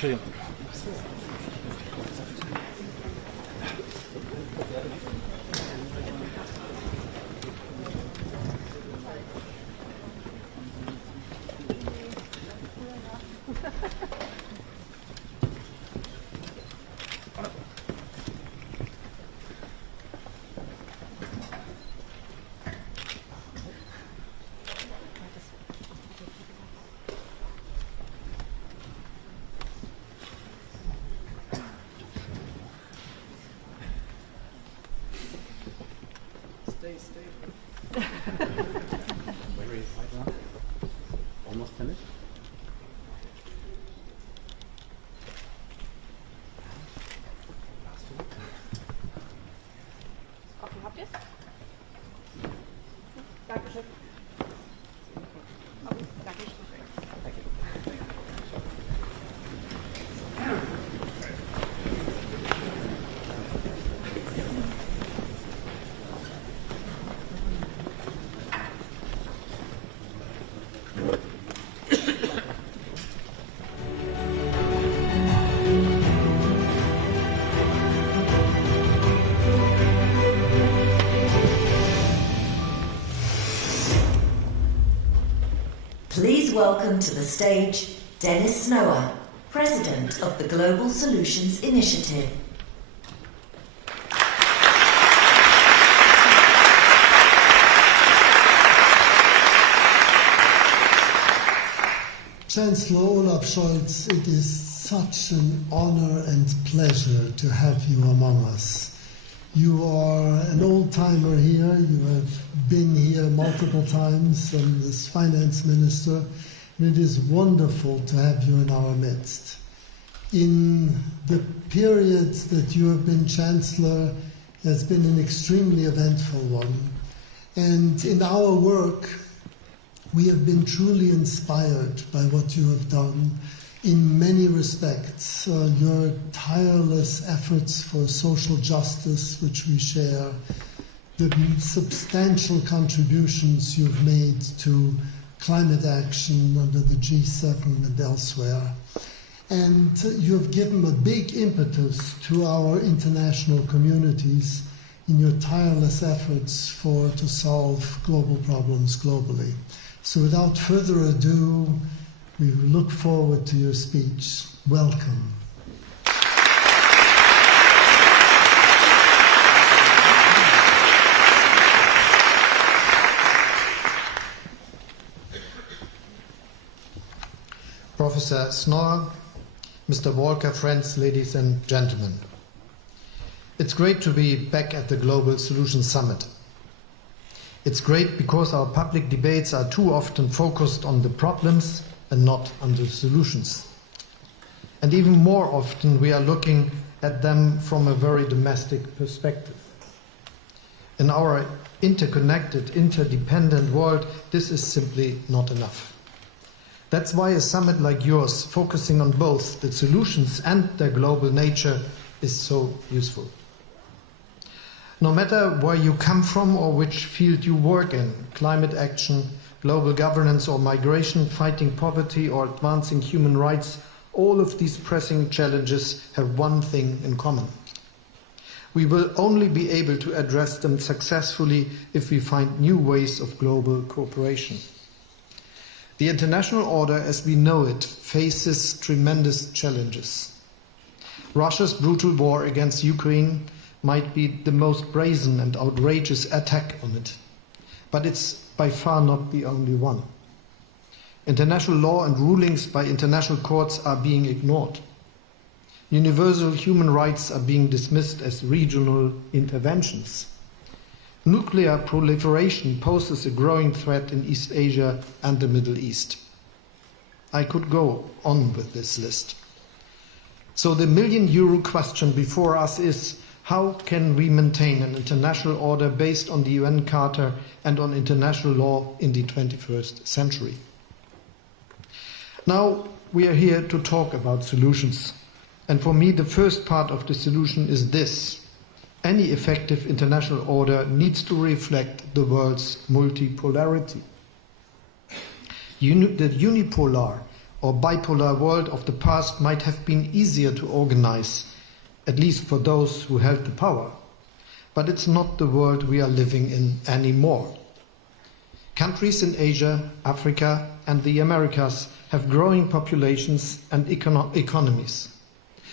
Entschuldigung. Almost finished. Okay, habt ihr es? Dankeschön. Okay, danke. Please welcome to the stage Dennis Snower, President of the Global Solutions Initiative. Chancellor Olaf Scholz, it is such an honor and pleasure to have you among us. You are an old-timer here. You have been here multiple times as finance minister, and it is wonderful to have you in our midst. In the period that you have been Chancellor has been an extremely eventful one, and in our work we have been truly inspired by what you have done in many respects. Your tireless efforts for social justice, which we share, the substantial contributions you've made to climate action under the G7 and elsewhere. And you have given a big impetus to our international communities in your tireless efforts to solve global problems globally. So without further ado, we look forward to your speech. Welcome. Professor Snower, Mr. Walker, friends, ladies and gentlemen. It's great to be back at the Global Solutions Summit. It's great because our public debates are too often focused on the problems and not on the solutions. And even more often we are looking at them from a very domestic perspective. In our interconnected, interdependent world, this is simply not enough. That's why a summit like yours, focusing on both the solutions and their global nature, is so useful. No matter where you come from or which field you work in, climate action, global governance or migration, fighting poverty or advancing human rights, all of these pressing challenges have one thing in common. We will only be able to address them successfully if we find new ways of global cooperation. The international order as we know it faces tremendous challenges. Russia's brutal war against Ukraine might be the most brazen and outrageous attack on it, but it's by far not the only one. International law and rulings by international courts are being ignored. Universal human rights are being dismissed as regional interventions. Nuclear proliferation poses a growing threat in East Asia and the Middle East. I could go on with this list. So the million-euro question before us is, how can we maintain an international order based on the UN Charter and on international law in the 21st century? Now we are here to talk about solutions. And for me, the first part of the solution is this. Any effective international order needs to reflect the world's multipolarity. The unipolar or bipolar world of the past might have been easier to organize, at least for those who held the power. But it's not the world we are living in anymore. Countries in Asia, Africa, and the Americas have growing populations and economies.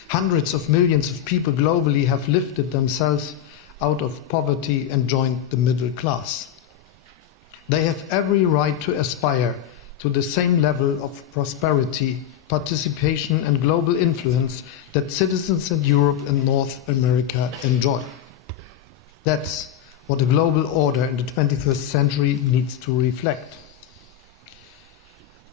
Hundreds of millions of people globally have lifted themselves out of poverty and joined the middle class. They have every right to aspire to the same level of prosperity, participation, and global influence that citizens in Europe and North America enjoy. That's what a global order in the 21st century needs to reflect.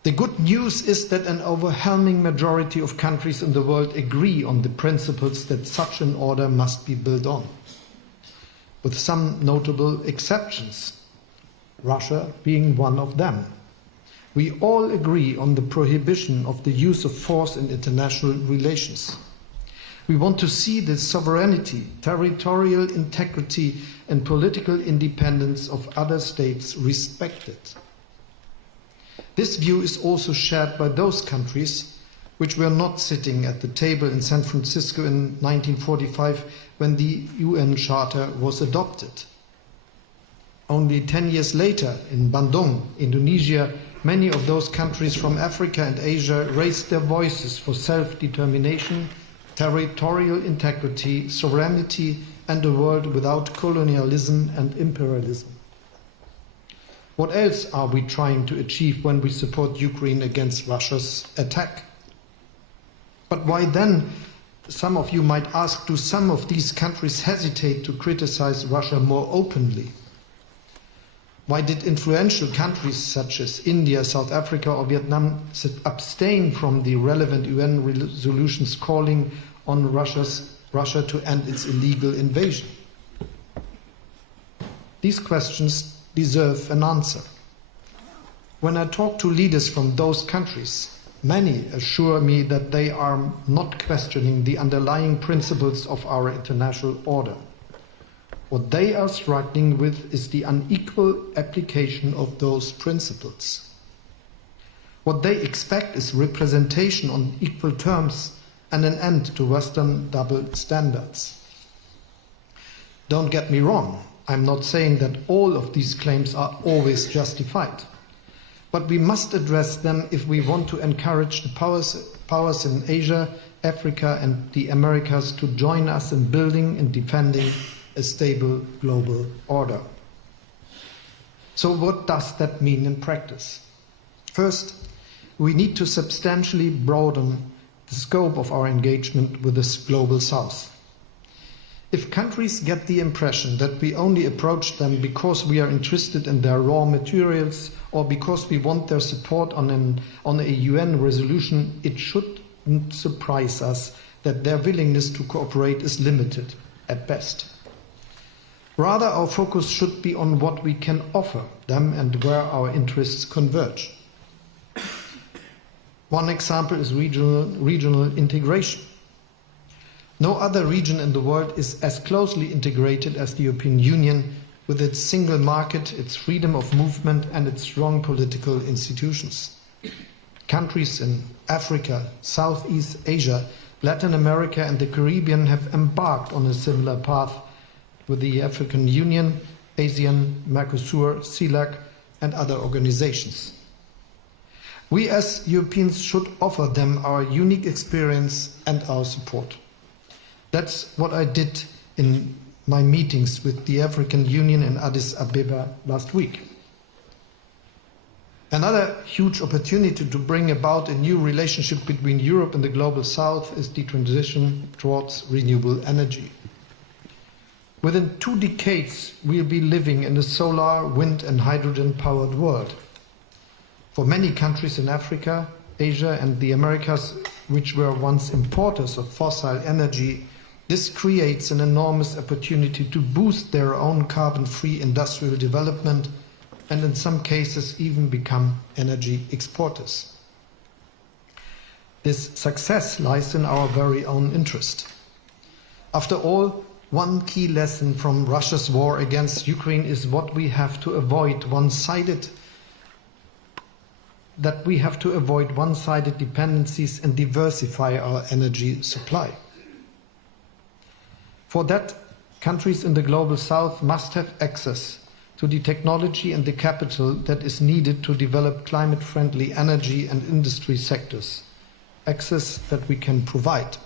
The good news is that an overwhelming majority of countries in the world agree on the principles that such an order must be built on, with some notable exceptions, Russia being one of them. We all agree on the prohibition of the use of force in international relations. We want to see the sovereignty, territorial integrity, and political independence of other states respected. This view is also shared by those countries which were not sitting at the table in San Francisco in 1945 when the UN Charter was adopted. Only 10 years later, in Bandung, Indonesia, many of those countries from Africa and Asia raised their voices for self-determination, territorial integrity, sovereignty, and a world without colonialism and imperialism. What else are we trying to achieve when we support Ukraine against Russia's attack? But why then, some of you might ask, do some of these countries hesitate to criticize Russia more openly? Why did influential countries such as India, South Africa, or Vietnam abstain from the relevant UN resolutions calling on Russia to end its illegal invasion? These questions deserve an answer. When I talk to leaders from those countries, many assure me that they are not questioning the underlying principles of our international order. What they are struggling with is the unequal application of those principles. What they expect is representation on equal terms and an end to Western double standards. Don't get me wrong, I'm not saying that all of these claims are always justified. But we must address them if we want to encourage the powers in Asia, Africa, and the Americas to join us in building and defending a stable global order. So what does that mean in practice? First, we need to substantially broaden the scope of our engagement with this global South. If countries get the impression that we only approach them because we are interested in their raw materials or because we want their support on a UN resolution, it shouldn't surprise us that their willingness to cooperate is limited at best. Rather, our focus should be on what we can offer them and where our interests converge. One example is regional integration. No other region in the world is as closely integrated as the European Union, with its single market, its freedom of movement, and its strong political institutions. Countries in Africa, Southeast Asia, Latin America, and the Caribbean have embarked on a similar path with the African Union, ASEAN, Mercosur, CELAC, and other organizations. We as Europeans should offer them our unique experience and our support. That's what I did in my meetings with the African Union in Addis Ababa last week. Another huge opportunity to bring about a new relationship between Europe and the global South is the transition towards renewable energy. Within 2 decades, we'll be living in a solar, wind, and hydrogen-powered world. For many countries in Africa, Asia, and the Americas, which were once importers of fossil energy, this creates an enormous opportunity to boost their own carbon-free industrial development and in some cases even become energy exporters. This success lies in our very own interest. After all, one key lesson from Russia's war against Ukraine is what we have to avoid: one-sided that we have to avoid one-sided dependencies and diversify our energy supply. For that, countries in the Global South must have access to the technology and the capital that is needed to develop climate-friendly energy and industry sectors, access that we can provide.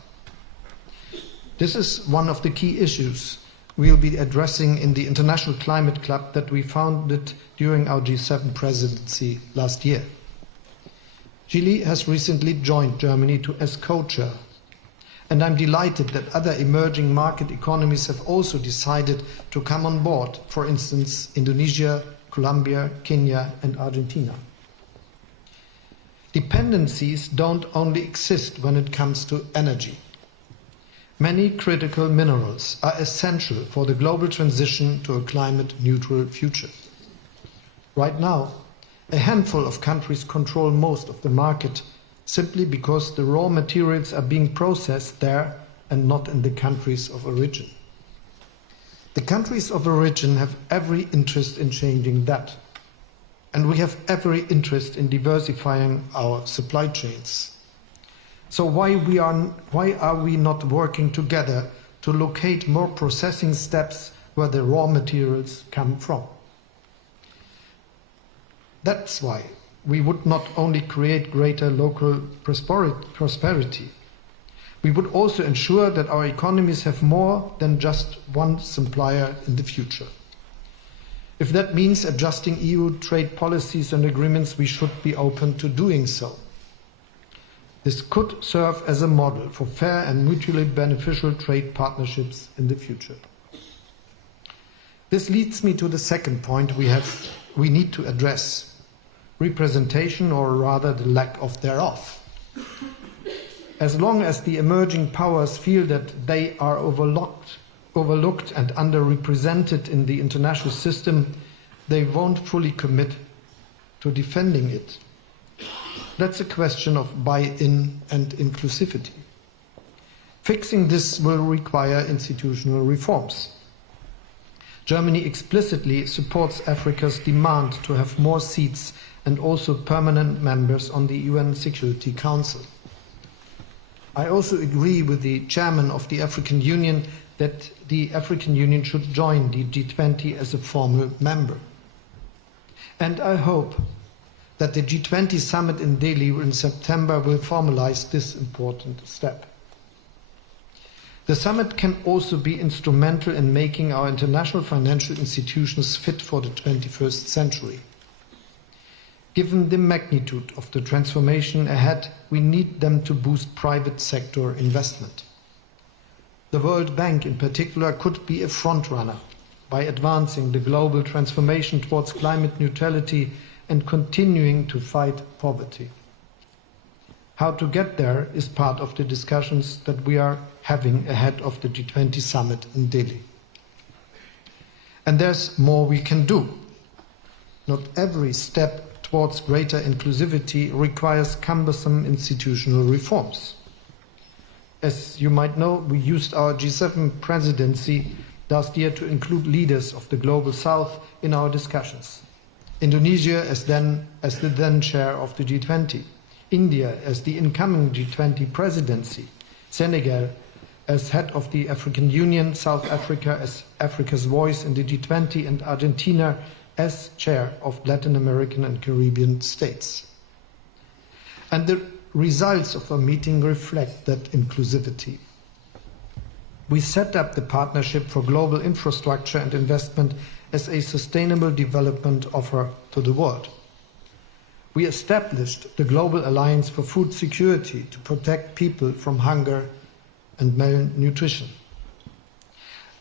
This is one of the key issues we'll be addressing in the International Climate Club that we founded during our G7 presidency last year. Chile has recently joined Germany as co-chair, and I'm delighted that other emerging market economies have also decided to come on board, for instance, Indonesia, Colombia, Kenya, and Argentina. Dependencies don't only exist when it comes to energy. Many critical minerals are essential for the global transition to a climate-neutral future. Right now, a handful of countries control most of the market simply because the raw materials are being processed there and not in the countries of origin. The countries of origin have every interest in changing that, and we have every interest in diversifying our supply chains. So why are we not working together to locate more processing steps where the raw materials come from? That's why we would not only create greater local prosperity, we would also ensure that our economies have more than just one supplier in the future. If that means adjusting EU trade policies and agreements, we should be open to doing so. This could serve as a model for fair and mutually beneficial trade partnerships in the future. This leads me to the second point we need to address: representation, or rather the lack of thereof. As long as the emerging powers feel that they are overlooked and underrepresented in the international system, they won't fully commit to defending it. That's a question of buy-in and inclusivity. Fixing this will require institutional reforms. Germany explicitly supports Africa's demand to have more seats and also permanent members on the UN Security Council. I also agree with the chairman of the African Union that the African Union should join the G20 as a formal member. And I hope that the G20 summit in Delhi in September will formalize this important step. The summit can also be instrumental in making our international financial institutions fit for the 21st century. Given the magnitude of the transformation ahead, we need them to boost private sector investment. The World Bank in particular could be a frontrunner by advancing the global transformation towards climate neutrality and continuing to fight poverty. How to get there is part of the discussions that we are having ahead of the G20 summit in Delhi. And there's more we can do. Not every step towards greater inclusivity requires cumbersome institutional reforms. As you might know, we used our G7 presidency last year to include leaders of the Global South in our discussions. Indonesia as the then chair of the G20, India as the incoming G20 presidency, Senegal as head of the African Union, South Africa as Africa's voice in the G20, and Argentina as chair of Latin American and Caribbean states. And the results of our meeting reflect that inclusivity. We set up the Partnership for Global Infrastructure and Investment as a sustainable development offer to the world. We established the Global Alliance for Food Security to protect people from hunger and malnutrition.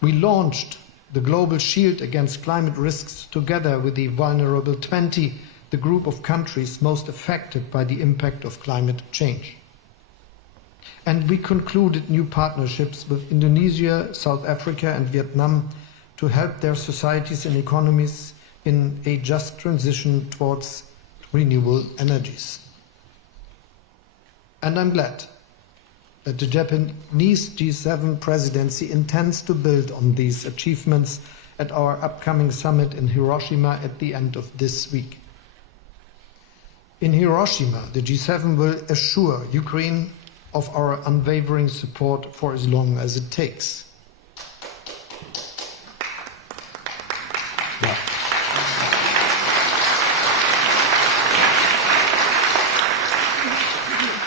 We launched the Global Shield Against Climate Risks together with the Vulnerable 20, the group of countries most affected by the impact of climate change. And we concluded new partnerships with Indonesia, South Africa, and Vietnam to help their societies and economies in a just transition towards renewable energies. And I'm glad that the Japanese G7 presidency intends to build on these achievements at our upcoming summit in Hiroshima at the end of this week. In Hiroshima, the G7 will assure Ukraine of our unwavering support for as long as it takes.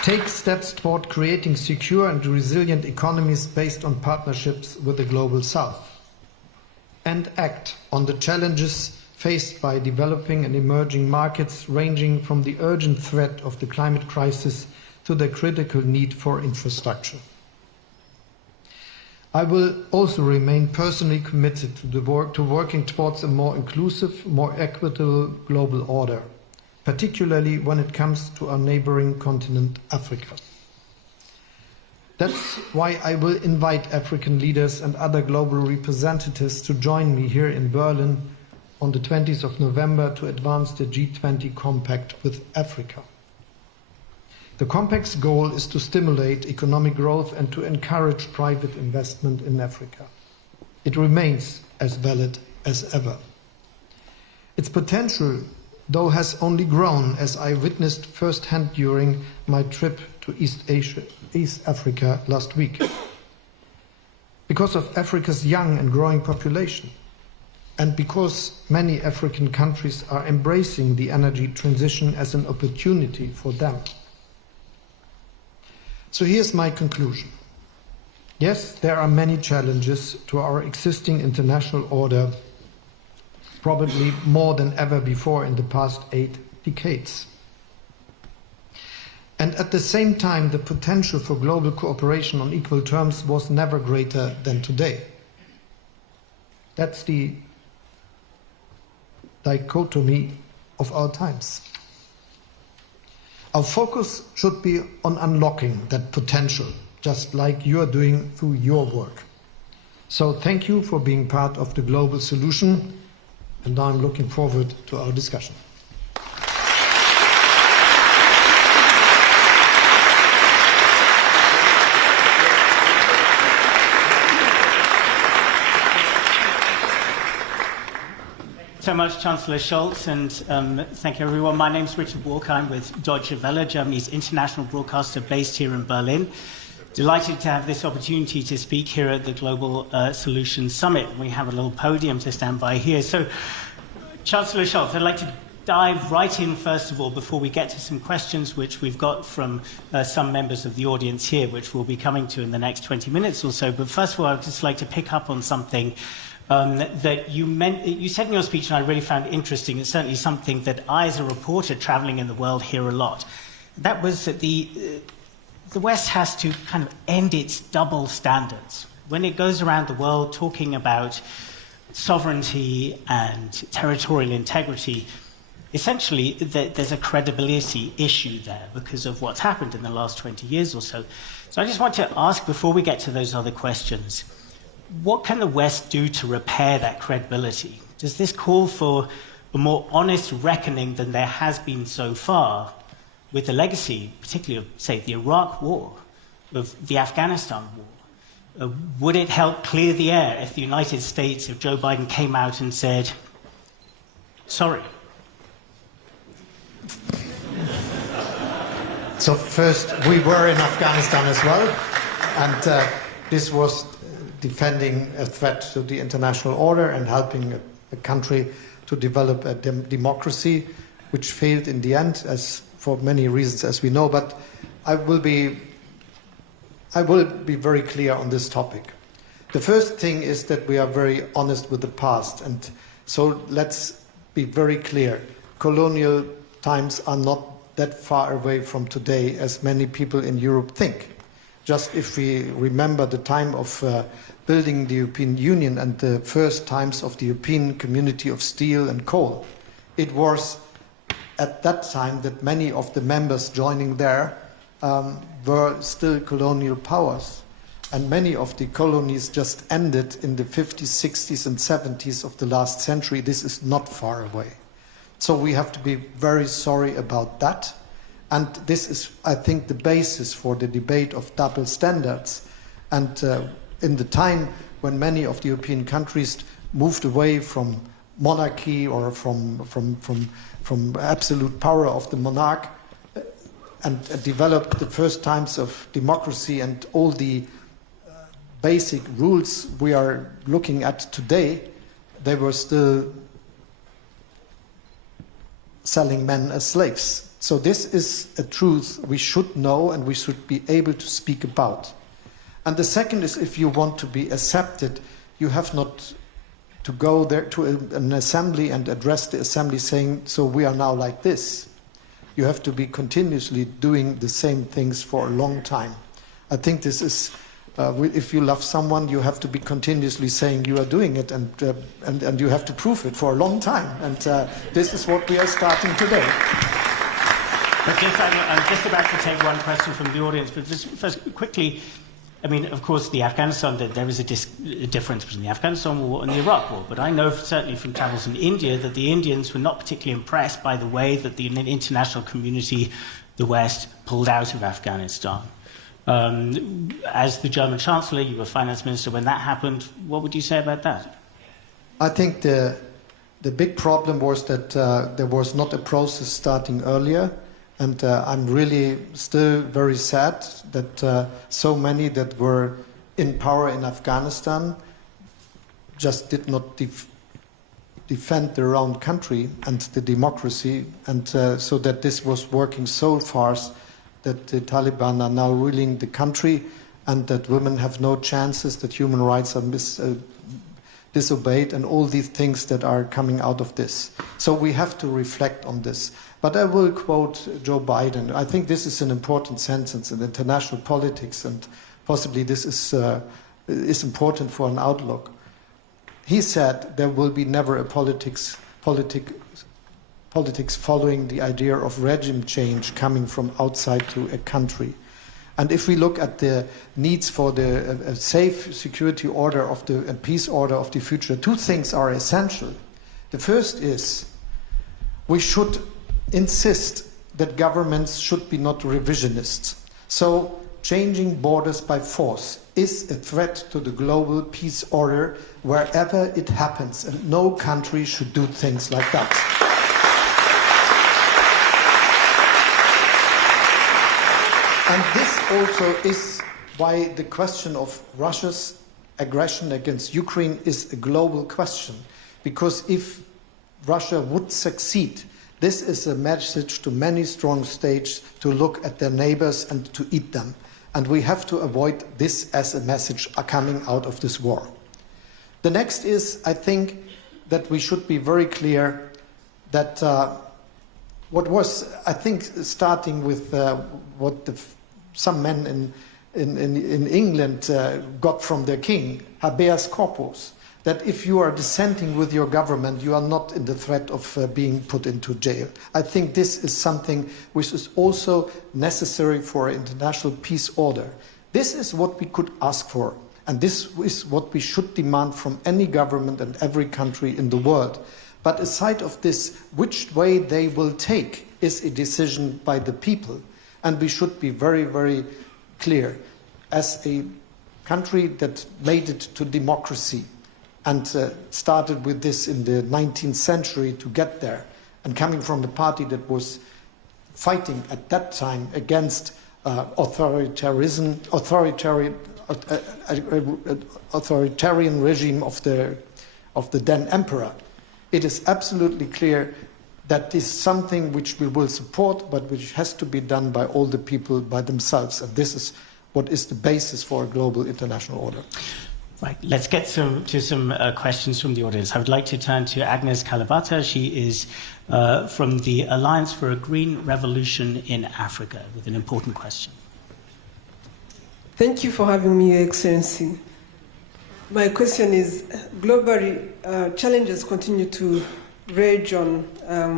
Take steps toward creating secure and resilient economies based on partnerships with the Global South. And act on the challenges faced by developing and emerging markets, ranging from the urgent threat of the climate crisis to the critical need for infrastructure. I will also remain personally committed to working towards a more inclusive, more equitable global order, particularly when it comes to our neighboring continent, Africa. That's why I will invite African leaders and other global representatives to join me here in Berlin on the 20th of November to advance the G20 Compact with Africa. The Compact's goal is to stimulate economic growth and to encourage private investment in Africa. It remains as valid as ever. Its potential, though, has only grown, as I witnessed firsthand during my trip to East Africa last week. Because of Africa's young and growing population, and because many African countries are embracing the energy transition as an opportunity for them. So here's my conclusion. Yes, there are many challenges to our existing international order, probably more than ever before in the past 8 decades. And at the same time, the potential for global cooperation on equal terms was never greater than today. That's the dichotomy of our times. Our focus should be on unlocking that potential, just like you are doing through your work. So thank you for being part of the global solution, and now I'm looking forward to our discussion. So much, Chancellor Scholz, and thank you, everyone. My name's Richard Walker. I'm with Deutsche Welle, Germany's international broadcaster based here in Berlin. Delighted to have this opportunity to speak here at the Global Solutions Summit. We have a little podium to stand by here. So, Chancellor Scholz, I'd like to dive right in, first of all, before we get to some questions which we've got from some members of the audience here, which we'll be coming to in the next 20 minutes or so. But first of all, I'd just like to pick up on something that you said in your speech, and I really found interesting. It's certainly something that I, as a reporter traveling in the world, hear a lot. That was that the West has to kind of end its double standards. When it goes around the world talking about sovereignty and territorial integrity, essentially there's a credibility issue there because of what's happened in the last 20 years or so. So I just want to ask, before we get to those other questions, what can the West do to repair that credibility? Does this call for a more honest reckoning than there has been so far with the legacy, particularly of, say, the Iraq War, of the Afghanistan War? Would it help clear the air if the United States, if Joe Biden came out and said, sorry? So first, we were in Afghanistan as well, and this was defending a threat to the international order and helping a country to develop a democracy, which failed in the end, as for many reasons, as we know. But I will be very clear on this topic. The first thing is that we are very honest with the past, and so let's be very clear. Colonial times are not that far away from today as many people in Europe think. Just if we remember the time of building the European Union and the first times of the European Community of Steel and Coal, it was at that time that many of the members joining there were still colonial powers. And many of the colonies just ended in the 50s, 60s and 70s of the last century. This is not far away. So we have to be very sorry about that. And this is, I think, the basis for the debate of double standards. And in the time when many of the European countries moved away from monarchy or from absolute power of the monarch, and developed the first times of democracy and all the basic rules we are looking at today, they were still selling men as slaves. So this is a truth we should know and we should be able to speak about. And the second is, if you want to be accepted, you have not to go there to an assembly and address the assembly saying, so we are now like this. You have to be continuously doing the same things for a long time. I think this is, if you love someone, you have to be continuously saying you are doing it, and you have to prove it for a long time. And this is what we are starting today. But I'm just about to take one question from the audience, but just first, quickly, I mean, of course, the Afghanistan, there is a difference between the Afghanistan war and the Iraq war, but I know certainly from travels in India that the Indians were not particularly impressed by the way that the international community, the West, pulled out of Afghanistan. As the German Chancellor, you were finance minister when that happened, what would you say about that? I think the big problem was that there was not a process starting earlier. And I'm really still very sad that so many that were in power in Afghanistan just did not defend their own country and the democracy, and so that this was working so fast that the Taliban are now ruling the country, and that women have no chances, that human rights are disobeyed, and all these things that are coming out of this. So we have to reflect on this. But I will quote Joe Biden. I think this is an important sentence in international politics, and possibly this is important for an outlook. He said there will be never a politics following the idea of regime change coming from outside to a country. And if we look at the needs for the safe security order of the peace order of the future, two things are essential. The first is we should insist that governments should be not revisionists. So changing borders by force is a threat to the global peace order wherever it happens, and no country should do things like that. And this also is why the question of Russia's aggression against Ukraine is a global question. Because if Russia would succeed, this is a message to many strong states to look at their neighbors and to eat them. And we have to avoid this as a message coming out of this war. The next is, I think, that we should be very clear that what was, I think, starting with what some men in England got from their king, habeas corpus, that if you are dissenting with your government, you are not in the threat of being put into jail. I think this is something which is also necessary for an international peace order. This is what we could ask for, and this is what we should demand from any government and every country in the world. But aside of this, which way they will take is a decision by the people. And we should be very, very clear. As a country that made it to democracy, and started with this in the 19th century to get there, and coming from the party that was fighting at that time against authoritarian regime of the then emperor, it is absolutely clear that is something which we will support, but which has to be done by all the people by themselves. And this is what is the basis for a global international order. Right, let's get to some questions from the audience. I would like to turn to Agnes Kalabata. She is from the Alliance for a Green Revolution in Africa with an important question. Thank you for having me, Your Excellency. My question is, globally, challenges continue to rage on.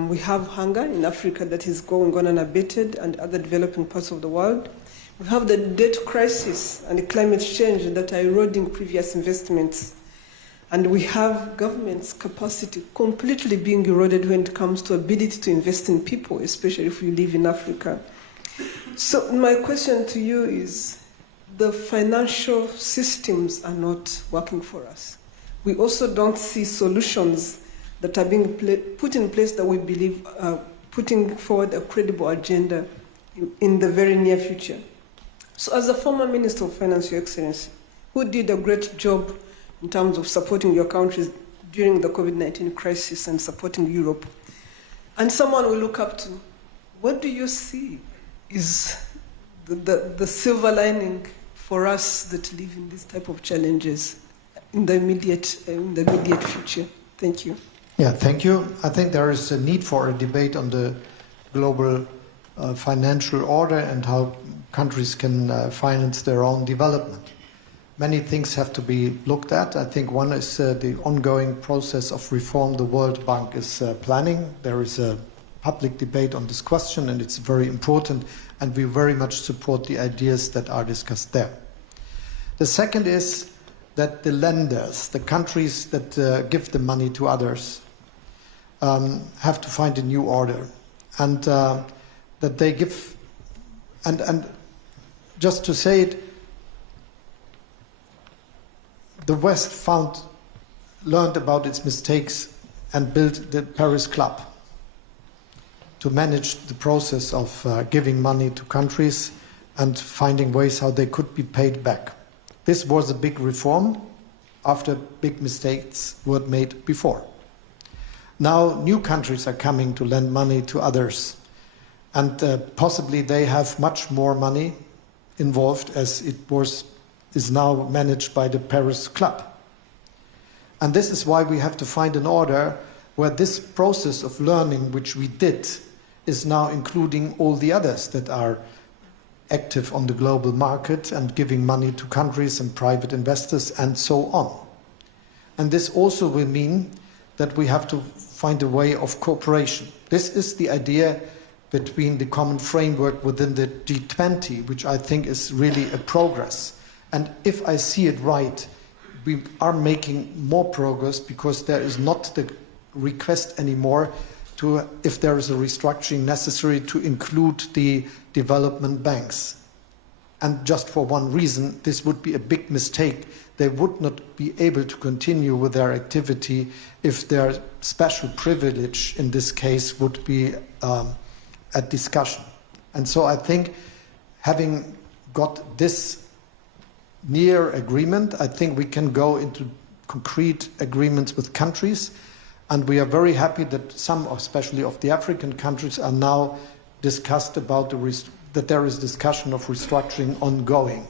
We have hunger in Africa that is going on unabated, and other developing parts of the world. We have the debt crisis and the climate change that are eroding previous investments. And we have government's capacity completely being eroded when it comes to ability to invest in people, especially if you live in Africa. So my question to you is, the financial systems are not working for us. We also don't see solutions that are being put in place that we believe are putting forward a credible agenda in the very near future. So as a former Minister of Finance, Your Excellency, who did a great job in terms of supporting your countries during the COVID-19 crisis and supporting Europe, and someone we look up to, what do you see is the silver lining for us that live in this type of challenges in the immediate future? Thank you. Yeah, thank you. I think there is a need for a debate on the global financial order and how countries can finance their own development. Many things have to be looked at. I think one is the ongoing process of reform the World Bank is planning. There is a public debate on this question, and it's very important, and we very much support the ideas that are discussed there. The second is that the lenders, the countries that give the money to others, have to find a new order, and that they give, and just to say it, the West learned about its mistakes and built the Paris Club to manage the process of giving money to countries and finding ways how they could be paid back. This was a big reform after big mistakes were made before. Now new countries are coming to lend money to others, and possibly they have much more money involved as it is now managed by the Paris Club. And this is why we have to find an order where this process of learning, which we did, is now including all the others that are active on the global market and giving money to countries and private investors and so on. And this also will mean that we have to find a way of cooperation. This is the idea between the common framework within the G20, which I think is really a progress. And if I see it right, we are making more progress because there is not the request anymore to, if there is a restructuring necessary, to include the development banks. And just for one reason, this would be a big mistake. They would not be able to continue with their activity if their special privilege in this case would be a discussion. And so I think having got this near agreement, I think we can go into concrete agreements with countries, and we are very happy that some, especially of the African countries, are now discussed about that there is discussion of restructuring ongoing.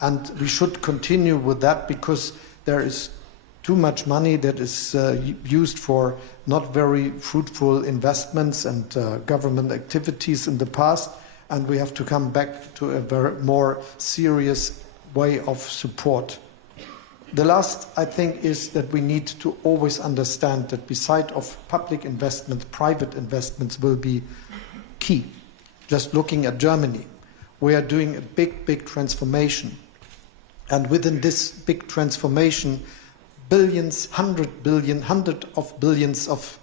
And we should continue with that because there is too much money that is used for not very fruitful investments and government activities in the past, and we have to come back to a very more serious way of support. The last, I think, is that we need to always understand that beside of public investment, private investments will be key. Just looking at Germany, we are doing a big transformation. And within this big transformation, billions, hundred of billions of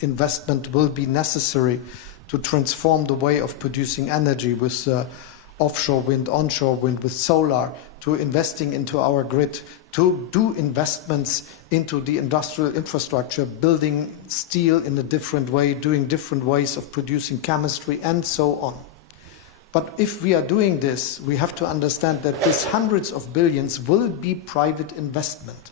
investment will be necessary to transform the way of producing energy with offshore wind, onshore wind, with solar, to investing into our grid, to do investments into the industrial infrastructure, building steel in a different way, doing different ways of producing chemistry, and so on. But if we are doing this, we have to understand that these hundreds of billions will be private investment.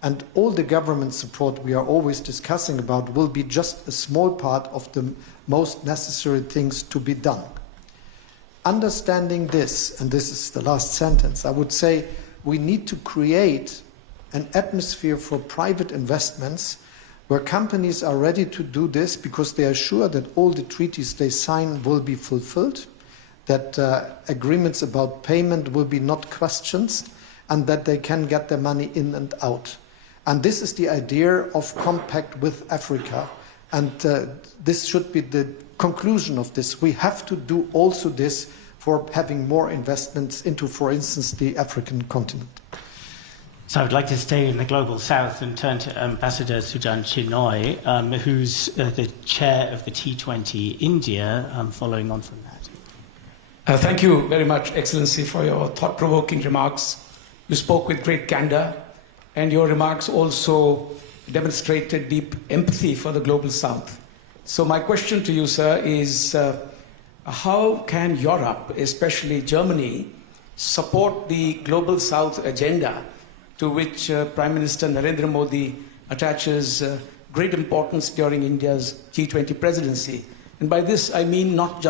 And all the government support we are always discussing about will be just a small part of the most necessary things to be done. Understanding this, and this is the last sentence, I would say we need to create an atmosphere for private investments where companies are ready to do this because they are sure that all the treaties they sign will be fulfilled, that agreements about payment will be not questioned, and that they can get their money in and out. And this is the idea of compact with Africa. And this should be the conclusion of this. We have to do also this for having more investments into, for instance, the African continent. So I would like to stay in the Global South and turn to Ambassador Sujan Chinoy, who's the chair of the T20 India, following on from that. Thank you very much, Excellency, for your thought-provoking remarks. You spoke with great candor, and your remarks also demonstrated deep empathy for the global south. So my question to you, sir, is how can Europe, especially Germany, support the global south agenda to which Prime Minister Narendra Modi attaches great importance during India's G20 presidency? And by this I mean not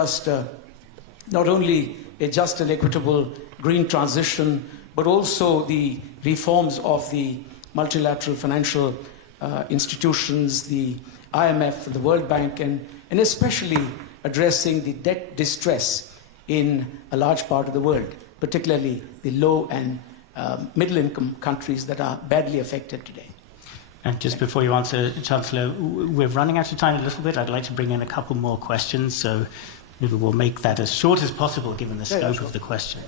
only a just and equitable green transition, but also the reforms of the multilateral financial institutions, the IMF, the World Bank, and especially addressing the debt distress in a large part of the world, particularly the low and middle-income countries that are badly affected today. And just before you answer, Chancellor, we're running out of time a little bit. I'd like to bring in a couple more questions, so maybe we'll make that as short as possible given the scope of the question.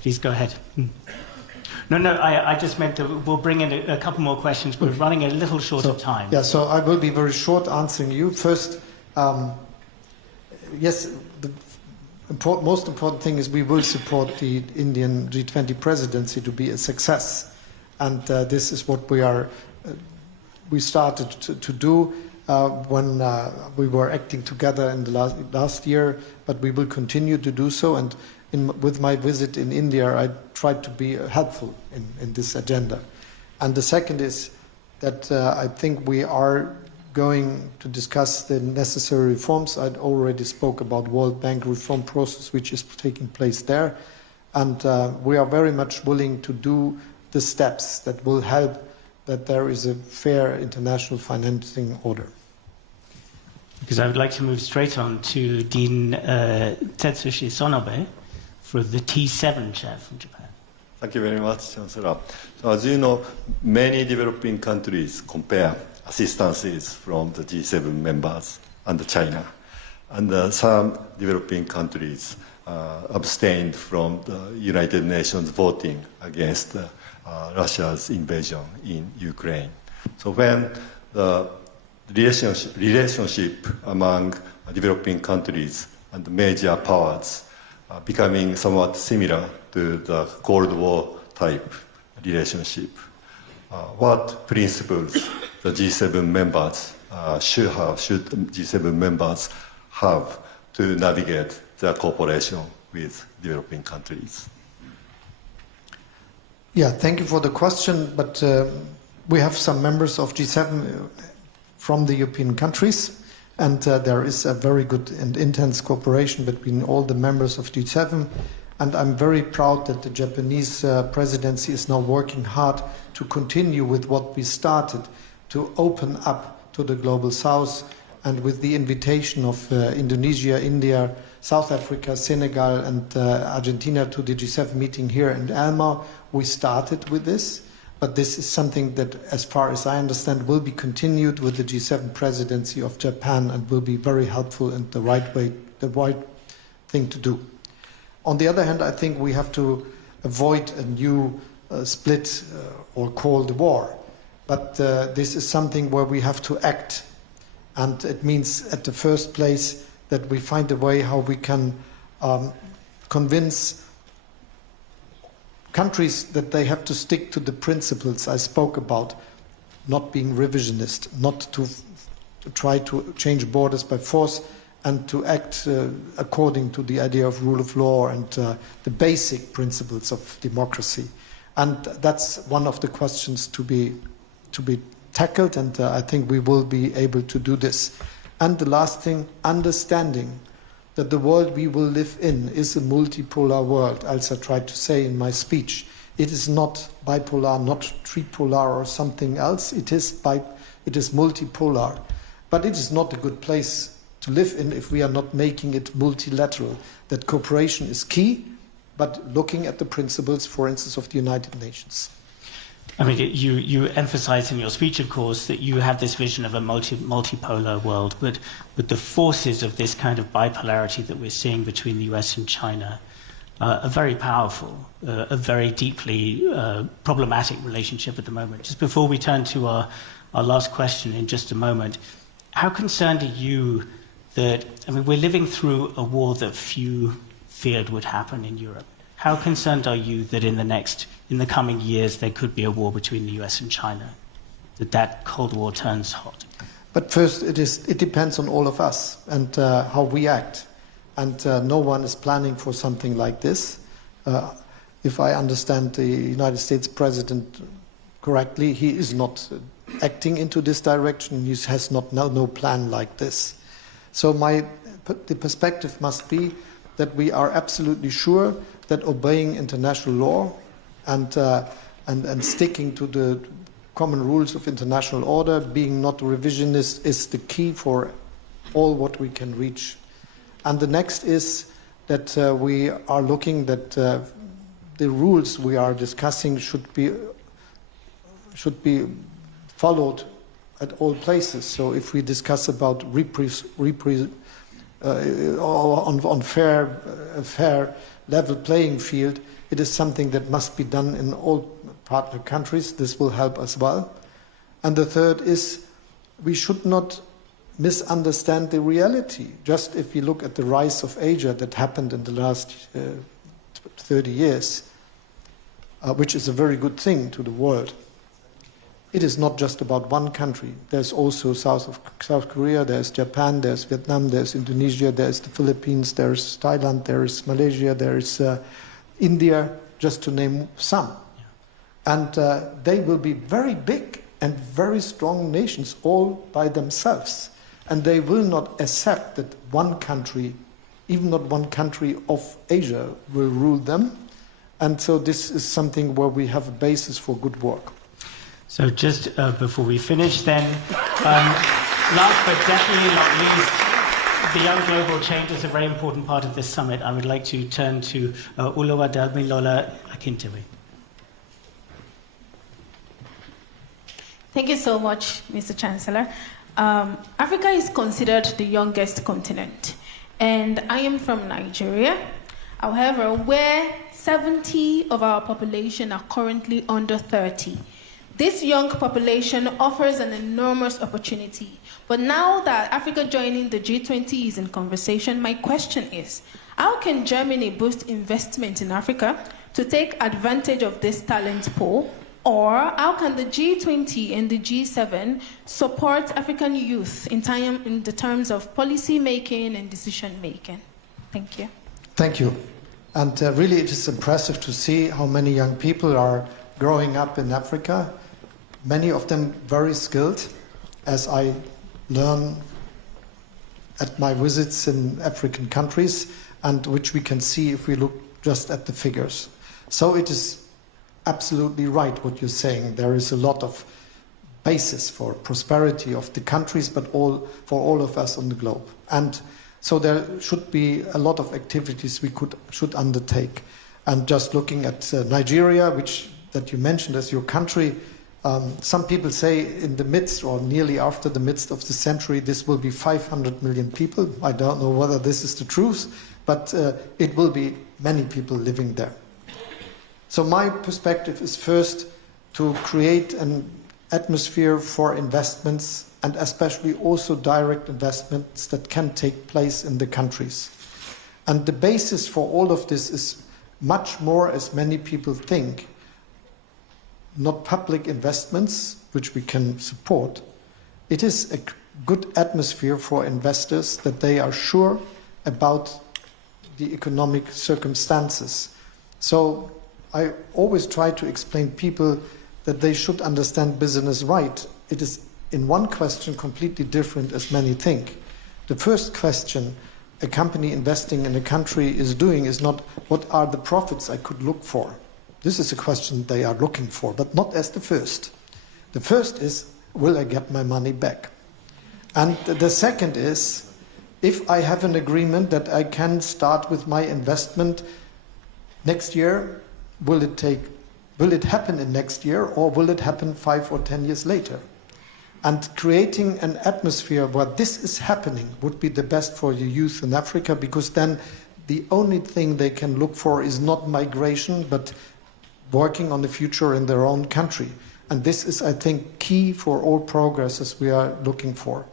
Please go ahead. No, I just meant that we'll bring in a couple more questions. We're running a little short of time. Yeah, so I will be very short answering you. First, yes, the most important thing is we will support the Indian G20 presidency to be a success. And this is what we started to do when we were acting together in the last year, but we will continue to do so. And with my visit in India, I tried to be helpful in this agenda. And the second is that I think we are going to discuss the necessary reforms. I already spoke about World Bank reform process, which is taking place there. And we are very much willing to do the steps that will help that there is a fair international financing order. Because I would like to move straight on to Dean Tetsushi Sonobe for the T7 chair from Japan. Thank you very much, Chancellor. So as you know, many developing countries compare assistances from the G7 members and China. And some developing countries abstained from the United Nations voting against Russia's invasion in Ukraine. So when the relationship among developing countries and major powers becoming somewhat similar to the Cold War type relationship, what principles the G7 members should G7 members have to navigate their cooperation with developing countries? Yeah, thank you for the question, but we have some members of G7 from the European countries, and there is a very good and intense cooperation between all the members of G7, and I'm very proud that the Japanese presidency is now working hard to continue with what we started, to open up to the global south, and with the invitation of Indonesia, India, South Africa, Senegal, and Argentina to the G7 meeting here in Elma. We started with this, but this is something that, as far as I understand, will be continued with the G7 presidency of Japan and will be very helpful and the right thing to do. On the other hand, I think we have to avoid a new split or Cold War. But this is something where we have to act. And it means, at the first place, that we find a way how we can convince countries that they have to stick to the principles I spoke about, not being revisionist, not to try to change borders by force, and to act according to the idea of rule of law and the basic principles of democracy. And that's one of the questions to be tackled, and I think we will be able to do this. And the last thing, understanding that the world we will live in is a multipolar world, as I tried to say in my speech. It is not bipolar, not tripolar or something else. It is multipolar. But it is not a good place to live in if we are not making it multilateral. That cooperation is key, but looking at the principles, for instance, of the United Nations. I mean, you emphasize in your speech, of course, that you have this vision of a multipolar world, but the forces of this kind of bipolarity that we're seeing between the US and China are very powerful, a very deeply problematic relationship at the moment. Just before we turn to our last question in just a moment, how concerned are you that, I mean, we're living through a war that few feared would happen in Europe. How concerned are you that in the coming years there could be a war between the US and China? that that Cold War turns hot? But first, it depends on all of us and how we act. And no one is planning for something like this. If I understand the United States President correctly, he is not acting into this direction. He has no plan like this. So the perspective must be that we are absolutely sure that obeying international law and sticking to the common rules of international order, being not revisionist, is the key for all what we can reach. And the next is that we are looking that the rules we are discussing should be followed at all places. So if we discuss about on fair level playing field, it is something that must be done in all partner countries. This will help as well. And the third is we should not misunderstand the reality. Just if we look at the rise of Asia that happened in the last 30 years, which is a very good thing to the world. It is not just about one country. There's also South Korea, there's Japan, there's Vietnam, there's Indonesia, there's the Philippines, there's Thailand, there's Malaysia, there's India, just to name some. And they will be very big and very strong nations all by themselves. And they will not accept that one country, even not one country of Asia, will rule them. And so this is something where we have a basis for good work. So just before we finish then, last but definitely not least, the Young Global Change is a very important part of this summit. I would like to turn to Oluwadamilola Akintoye. Thank you so much, Mr. Chancellor. Africa is considered the youngest continent, and I am from Nigeria. However, where 70% of our population are currently under 30. This young population offers an enormous opportunity. But now that Africa joining the G20 is in conversation, my question is, how can Germany boost investment in Africa to take advantage of this talent pool? Or how can the G20 and the G7 support African youth in the terms of policy making and decision making? Thank you. Thank you. And really it is impressive to see how many young people are growing up in Africa. Many of them very skilled, as I learn at my visits in African countries, and which we can see if we look just at the figures. So it is absolutely right what you're saying. There is a lot of basis for prosperity of the countries, but for all of us on the globe. And so there should be a lot of activities we should undertake. And just looking at Nigeria, that you mentioned as your country, some people say in the midst or nearly after the midst of the century, this will be 500 million people. I don't know whether this is the truth, but it will be many people living there. So my perspective is first to create an atmosphere for investments, and especially also direct investments that can take place in the countries. And the basis for all of this is much more, as many people think, not public investments, which we can support. It is a good atmosphere for investors that they are sure about the economic circumstances. So I always try to explain people that they should understand business right. It is in one question completely different as many think. The first question a company investing in a country is doing is not what are the profits I could look for. This is a question they are looking for, but not as the first. The first is, will I get my money back? And the second is, if I have an agreement that I can start with my investment next year, will it happen in next year, or will it happen 5 or 10 years later? And creating an atmosphere where this is happening would be the best for the youth in Africa, because then the only thing they can look for is not migration, but working on the future in their own country. And this is, I think, key for all progress as we are looking for.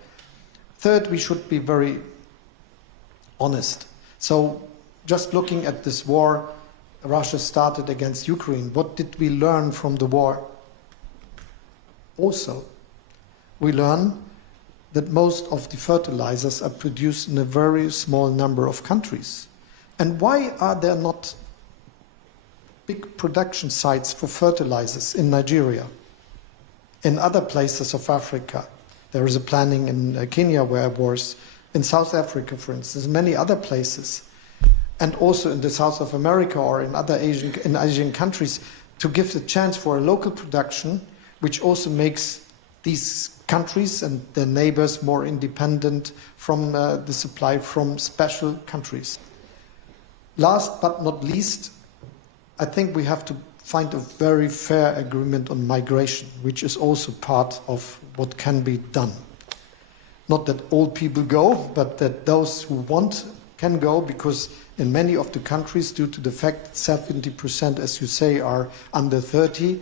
Third, we should be very honest. So just looking at this war Russia started against Ukraine, what did we learn from the war? Also, we learn that most of the fertilizers are produced in a very small number of countries. And why are there not big production sites for fertilizers in Nigeria? In other places of Africa, there is a planning in Kenya where I was, in South Africa, for instance, many other places, and also in the South of America or in other Asian countries, to give the chance for a local production, which also makes these countries and their neighbors more independent from the supply from special countries. Last but not least, I think we have to find a very fair agreement on migration, which is also part of what can be done. Not that all people go, but that those who want can go, because in many of the countries, due to the fact that 70%, as you say, are under 30,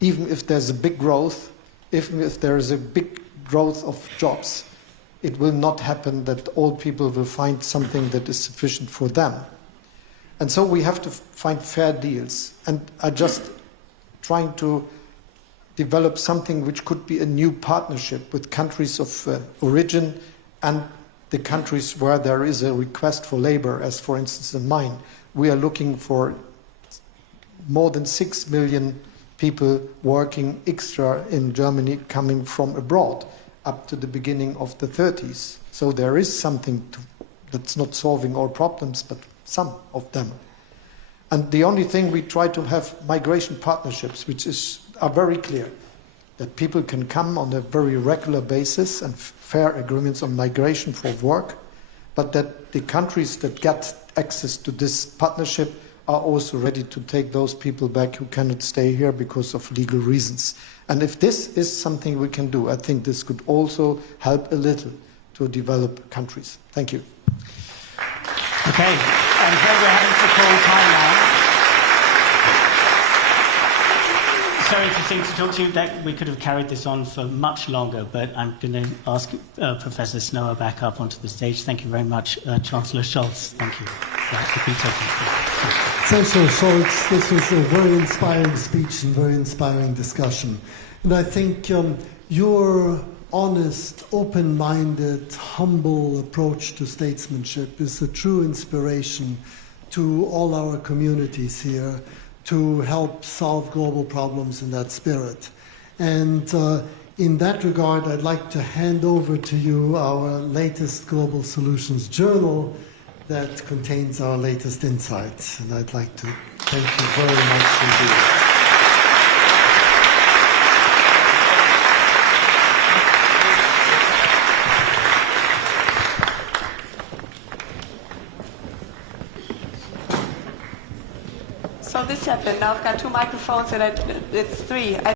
even if there's a big growth, even if there is a big growth of jobs, it will not happen that all people will find something that is sufficient for them. And so we have to find fair deals. And I'm just trying to develop something which could be a new partnership with countries of origin and the countries where there is a request for labor, as for instance in mine. We are looking for more than 6 million people working extra in Germany coming from abroad up to the beginning of the 30s. So there is something that's not solving all problems, but some of them. And the only thing we try to have migration partnerships, which are very clear, that people can come on a very regular basis and fair agreements on migration for work, but that the countries that get access to this partnership are also ready to take those people back who cannot stay here because of legal reasons. And if this is something we can do, I think this could also help a little to develop countries. Thank you. Okay, and so we're having to call time now. So interesting to talk to you. That we could have carried this on for much longer, but I'm going to ask Professor Snow back up onto the stage. Thank you very much, Chancellor Scholz. Thank you. Chancellor Scholz, this was a very inspiring speech and very inspiring discussion. And I think your honest, open-minded, humble approach to statesmanship is a true inspiration to all our communities here to help solve global problems in that spirit. And in that regard, I'd like to hand over to you our latest Global Solutions Journal that contains our latest insights. And I'd like to thank you very much indeed. So this happened. Now I've got two microphones and it's three.